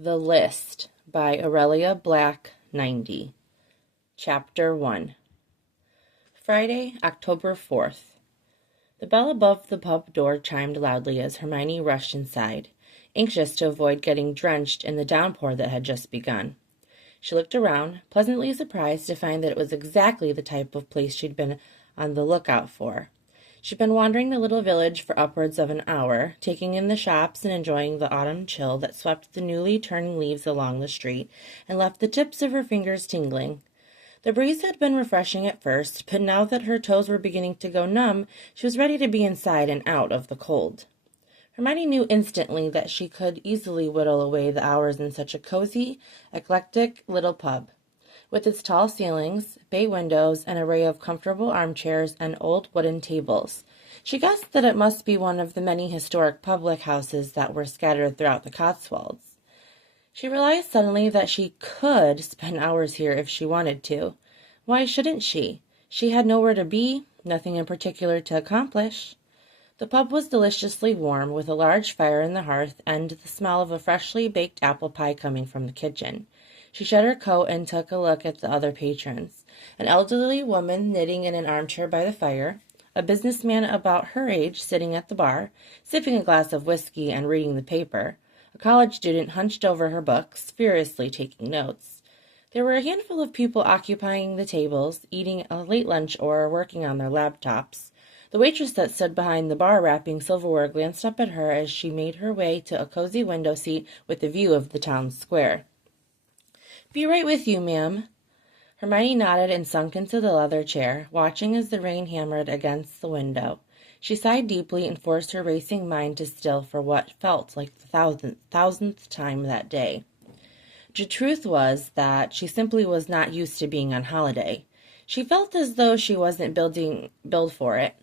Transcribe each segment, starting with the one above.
The List by AureliaBlack90. Chapter 1. Friday, October 4th. The bell above the pub door chimed loudly as Hermione rushed inside, anxious to avoid getting drenched in the downpour that had just begun. She looked around, pleasantly surprised to find that it was exactly the type of place she'd been on the lookout for. She'd been wandering the little village for upwards of an hour, taking in the shops and enjoying the autumn chill that swept the newly turning leaves along the street and left the tips of her fingers tingling. The breeze had been refreshing at first, but now that her toes were beginning to go numb, she was ready to be inside and out of the cold. Hermione knew instantly that she could easily whittle away the hours in such a cozy, eclectic little pub. With its tall ceilings, bay windows, an array of comfortable armchairs, and old wooden tables. She guessed that it must be one of the many historic public houses that were scattered throughout the Cotswolds. She realized suddenly that she could spend hours here if she wanted to. Why shouldn't she? She had nowhere to be, nothing in particular to accomplish. The pub was deliciously warm, with a large fire in the hearth and the smell of a freshly baked apple pie coming from the kitchen. She shed her coat and took a look at the other patrons. An elderly woman knitting in an armchair by the fire, a businessman about her age sitting at the bar, sipping a glass of whiskey and reading the paper, a college student hunched over her books, furiously taking notes. There were a handful of people occupying the tables, eating a late lunch or working on their laptops. The waitress that stood behind the bar wrapping silverware glanced up at her as she made her way to a cozy window seat with a view of the town square. "Be right with you, ma'am." Hermione nodded and sunk into the leather chair, watching as the rain hammered against the window. She sighed deeply and forced her racing mind to still for what felt like the thousandth time that day. The truth was that she simply was not used to being on holiday. She felt as though she wasn't built for it.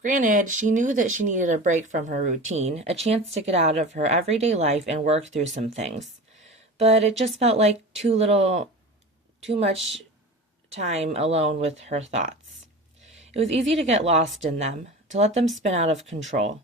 Granted, she knew that she needed a break from her routine, a chance to get out of her everyday life and work through some things. But it just felt like too much time alone with her thoughts. It was easy to get lost in them, to let them spin out of control.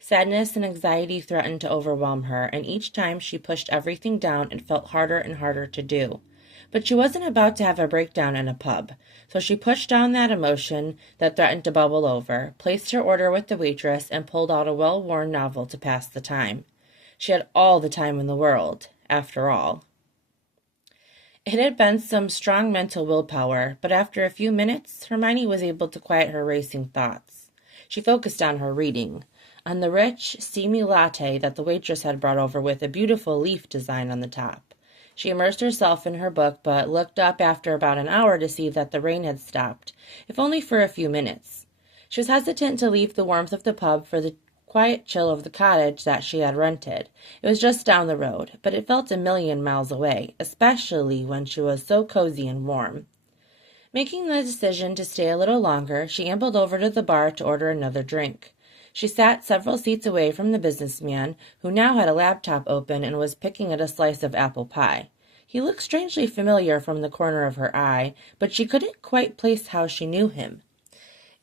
Sadness and anxiety threatened to overwhelm her, and each time she pushed everything down, it felt harder and harder to do. But she wasn't about to have a breakdown in a pub, so she pushed down that emotion that threatened to bubble over, placed her order with the waitress, and pulled out a well-worn novel to pass the time. She had all the time in the world, after all. It had been some strong mental willpower, but after a few minutes, Hermione was able to quiet her racing thoughts. She focused on her reading, on the rich, steamy latte that the waitress had brought over with a beautiful leaf design on the top. She immersed herself in her book, but looked up after about an hour to see that the rain had stopped, if only for a few minutes. She was hesitant to leave the warmth of the pub for the quiet chill of the cottage that she had rented. It was just down the road, but it felt a million miles away, especially when she was so cozy and warm. Making the decision to stay a little longer, she ambled over to the bar to order another drink. She sat several seats away from the businessman, who now had a laptop open and was picking at a slice of apple pie. He looked strangely familiar from the corner of her eye, but she couldn't quite place how she knew him.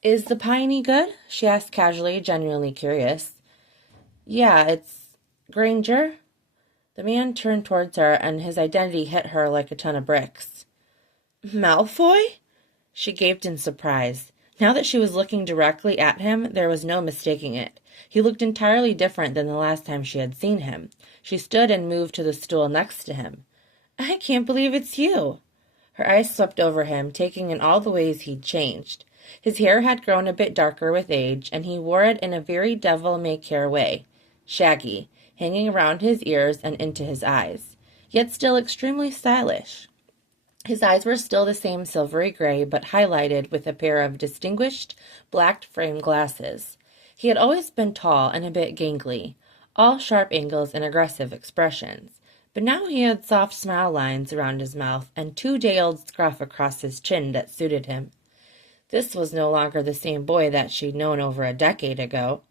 "Is the pie any good?" she asked casually, genuinely curious. "Yeah, it's Granger." The man turned towards her, and his identity hit her like a ton of bricks. "Malfoy?" She gaped in surprise. Now that she was looking directly at him, there was no mistaking it. He looked entirely different than the last time she had seen him. She stood and moved to the stool next to him. "I can't believe it's you." Her eyes swept over him, taking in all the ways he'd changed. His hair had grown a bit darker with age, and he wore it in a very devil-may-care way, shaggy, hanging around his ears and into his eyes, yet still extremely stylish. His eyes were still the same silvery gray, but highlighted with a pair of distinguished black-framed glasses. He had always been tall and a bit gangly, all sharp angles and aggressive expressions, but now he had soft smile lines around his mouth and two day-old scruff across his chin that suited him. This was no longer the same boy that she'd known over a decade ago.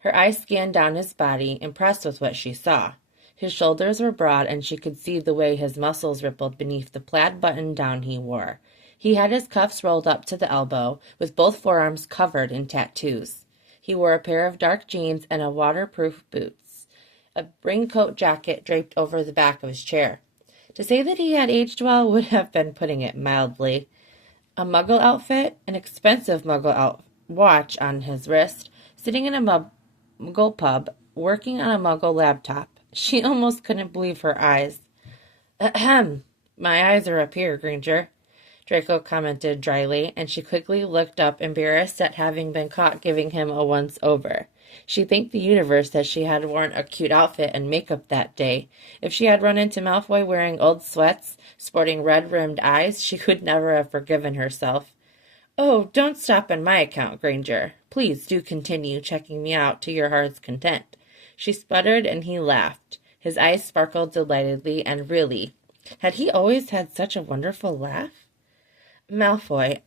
Her eyes scanned down his body, impressed with what she saw. His shoulders were broad, and she could see the way his muscles rippled beneath the plaid button-down he wore. He had his cuffs rolled up to the elbow, with both forearms covered in tattoos. He wore a pair of dark jeans and a waterproof boots. a raincoat jacket draped over the back of his chair. To say that he had aged well would have been putting it mildly. A muggle outfit, an expensive muggle watch on his wrist, sitting in a muggle pub, working on a muggle laptop. She almost couldn't believe her eyes. Ahem. My eyes are up here, Granger, Draco commented dryly, and she quickly looked up, embarrassed at having been caught giving him a once-over. She thanked the universe that she had worn a cute outfit and makeup that day. If she had run into Malfoy wearing old sweats, sporting red-rimmed eyes, she could never have forgiven herself. Oh, don't stop on my account, Granger. Please do continue checking me out to your heart's content. She sputtered, and he laughed. His eyes sparkled delightedly, and really, had he always had such a wonderful laugh? Malfoy,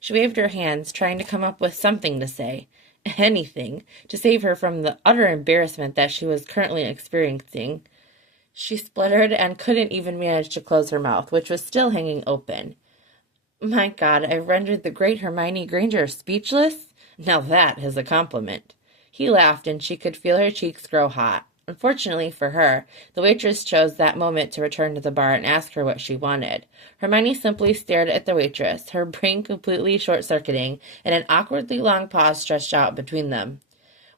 She waved her hands, trying to come up with something to say. Anything, to save her from the utter embarrassment that she was currently experiencing. She spluttered and couldn't even manage to close her mouth, which was still hanging open. My God, I rendered the great Hermione Granger speechless? Now that is a compliment. He laughed, and she could feel her cheeks grow hot. Unfortunately for her, the waitress chose that moment to return to the bar and ask her what she wanted. Hermione simply stared at the waitress, her brain completely short-circuiting, and an awkwardly long pause stretched out between them.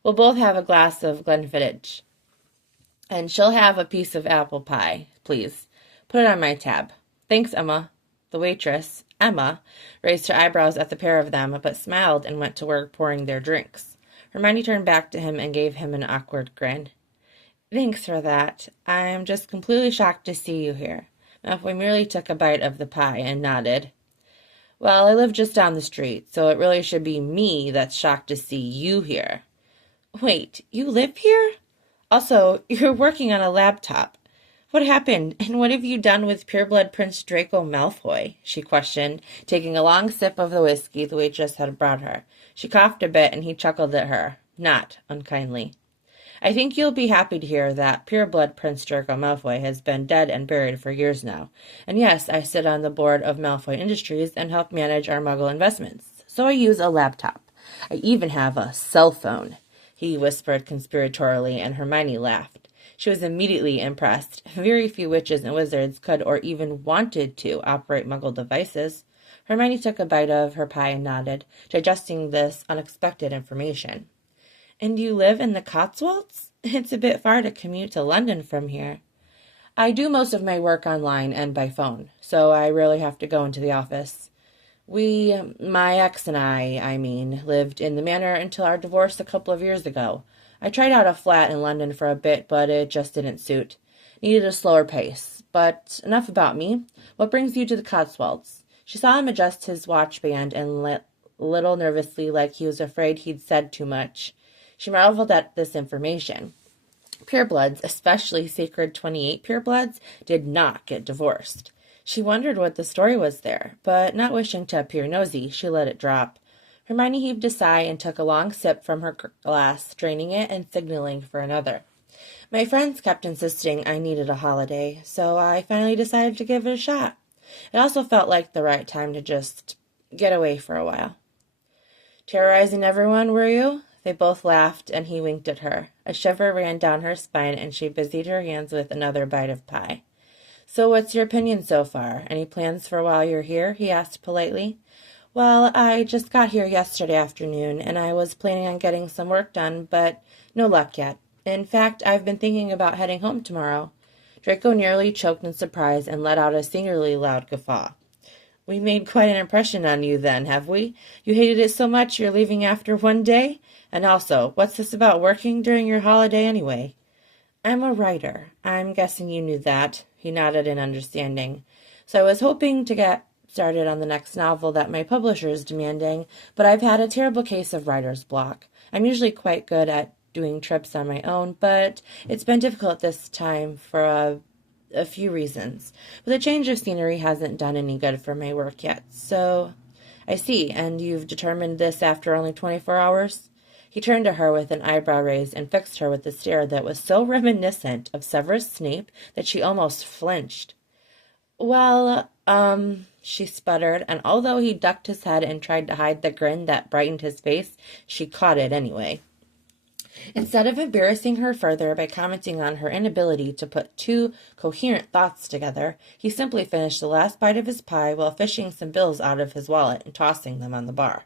We'll both have a glass of Glenfiddich. And she'll have a piece of apple pie, please. Put it on my tab. Thanks, Emma. The waitress, Emma, raised her eyebrows at the pair of them, but smiled and went to work pouring their drinks. Hermione turned back to him and gave him an awkward grin. Thanks for that. I'm just completely shocked to see you here. Malfoy merely took a bite of the pie and nodded. Well, I live just down the street, so it really should be me that's shocked to see you here. Wait, you live here? Also, you're working on a laptop. What happened, and what have you done with pureblood Prince Draco Malfoy? She questioned, taking a long sip of the whiskey the waitress had brought her. She coughed a bit, and he chuckled at her, not unkindly. I think you'll be happy to hear that pureblood Prince Draco Malfoy has been dead and buried for years now. And yes, I sit on the board of Malfoy Industries and help manage our Muggle investments. So I use a laptop. I even have a cell phone, he whispered conspiratorially, and Hermione laughed. She was immediately impressed. Very few witches and wizards could or even wanted to operate Muggle devices. Hermione took a bite of her pie and nodded, digesting this unexpected information. And you live in the Cotswolds? It's a bit far to commute to London from here. I do most of my work online and by phone, so I rarely have to go into the office. My ex and I lived in the manor until our divorce a couple of years ago. I tried out a flat in London for a bit, but it just didn't suit. Needed a slower pace. But enough about me. What brings you to the Cotswolds? She saw him adjust his watch band and little nervously, like he was afraid he'd said too much. She marveled at this information. Purebloods, especially Sacred 28 purebloods, did not get divorced. She wondered what the story was there, but not wishing to appear nosy, she let it drop. Hermione heaved a sigh and took a long sip from her glass, draining it and signaling for another. My friends kept insisting I needed a holiday, so I finally decided to give it a shot. It also felt like the right time to just get away for a while. Terrorizing everyone, were you? They both laughed, and he winked at her. A shiver ran down her spine, and she busied her hands with another bite of pie. So what's your opinion so far? Any plans for while you're here? He asked politely. Well, I just got here yesterday afternoon, and I was planning on getting some work done, but no luck yet. In fact, I've been thinking about heading home tomorrow. Draco nearly choked in surprise and let out a singularly loud guffaw. We made quite an impression on you then, have we? You hated it so much you're leaving after one day? And also, what's this about working during your holiday anyway? I'm a writer. I'm guessing you knew that. He nodded in understanding. So I was hoping to get started on the next novel that my publisher is demanding, but I've had a terrible case of writer's block. I'm usually quite good at doing trips on my own, but it's been difficult this time for a few reasons. But the change of scenery hasn't done any good for my work yet, so... I see, and you've determined this after only 24 hours? He turned to her with an eyebrow raised and fixed her with a stare that was so reminiscent of Severus Snape that she almost flinched. Well, she sputtered, and although he ducked his head and tried to hide the grin that brightened his face, she caught it anyway. Instead of embarrassing her further by commenting on her inability to put two coherent thoughts together, he simply finished the last bite of his pie while fishing some bills out of his wallet and tossing them on the bar.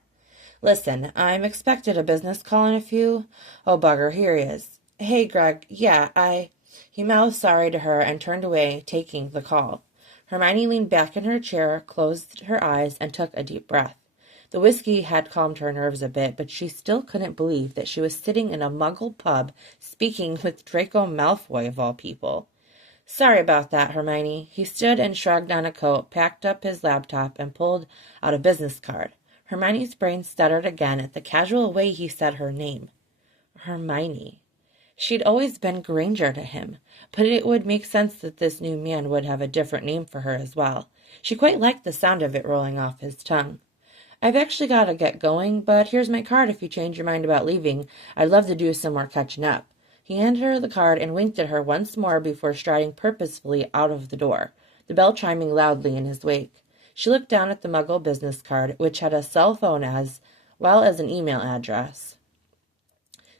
"Listen, I'm expected a business call in a few. Oh, bugger, here he is. Hey, Greg, yeah, He mouthed sorry to her and turned away, taking the call. Hermione leaned back in her chair, closed her eyes, and took a deep breath. The whiskey had calmed her nerves a bit, but she still couldn't believe that she was sitting in a Muggle pub speaking with Draco Malfoy, of all people. "Sorry about that, Hermione." He stood and shrugged on a coat, packed up his laptop, and pulled out a business card. Hermione's brain stuttered again at the casual way he said her name. Hermione. She'd always been Granger to him, but it would make sense that this new man would have a different name for her as well. She quite liked the sound of it rolling off his tongue. "I've actually got to get going, but here's my card if you change your mind about leaving. I'd love to do some more catching up." He handed her the card and winked at her once more before striding purposefully out of the door, the bell chiming loudly in his wake. She looked down at the Muggle business card, which had a cell phone as well as an email address.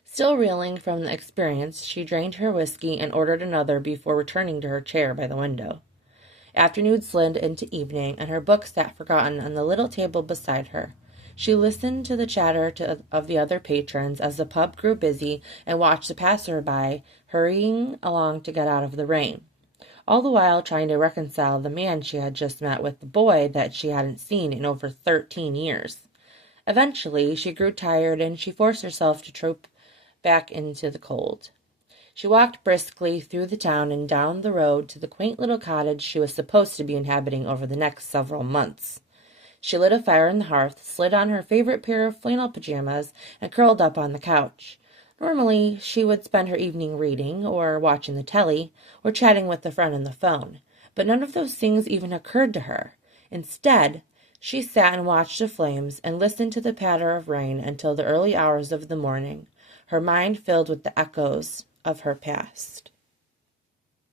Still reeling from the experience, she drained her whiskey and ordered another before returning to her chair by the window. Afternoon slid into evening, and her book sat forgotten on the little table beside her. She listened to the chatter of the other patrons as the pub grew busy and watched the passer-by hurrying along to get out of the rain, all the while trying to reconcile the man she had just met with the boy that she hadn't seen in over 13 years. Eventually, she grew tired, and she forced herself to trope back into the cold. She walked briskly through the town and down the road to the quaint little cottage she was supposed to be inhabiting over the next several months. She lit a fire in the hearth, slid on her favorite pair of flannel pajamas, and curled up on the couch. Normally, she would spend her evening reading, or watching the telly, or chatting with a friend on the phone, but none of those things even occurred to her. Instead, she sat and watched the flames and listened to the patter of rain until the early hours of the morning, her mind filled with the echoes of her past.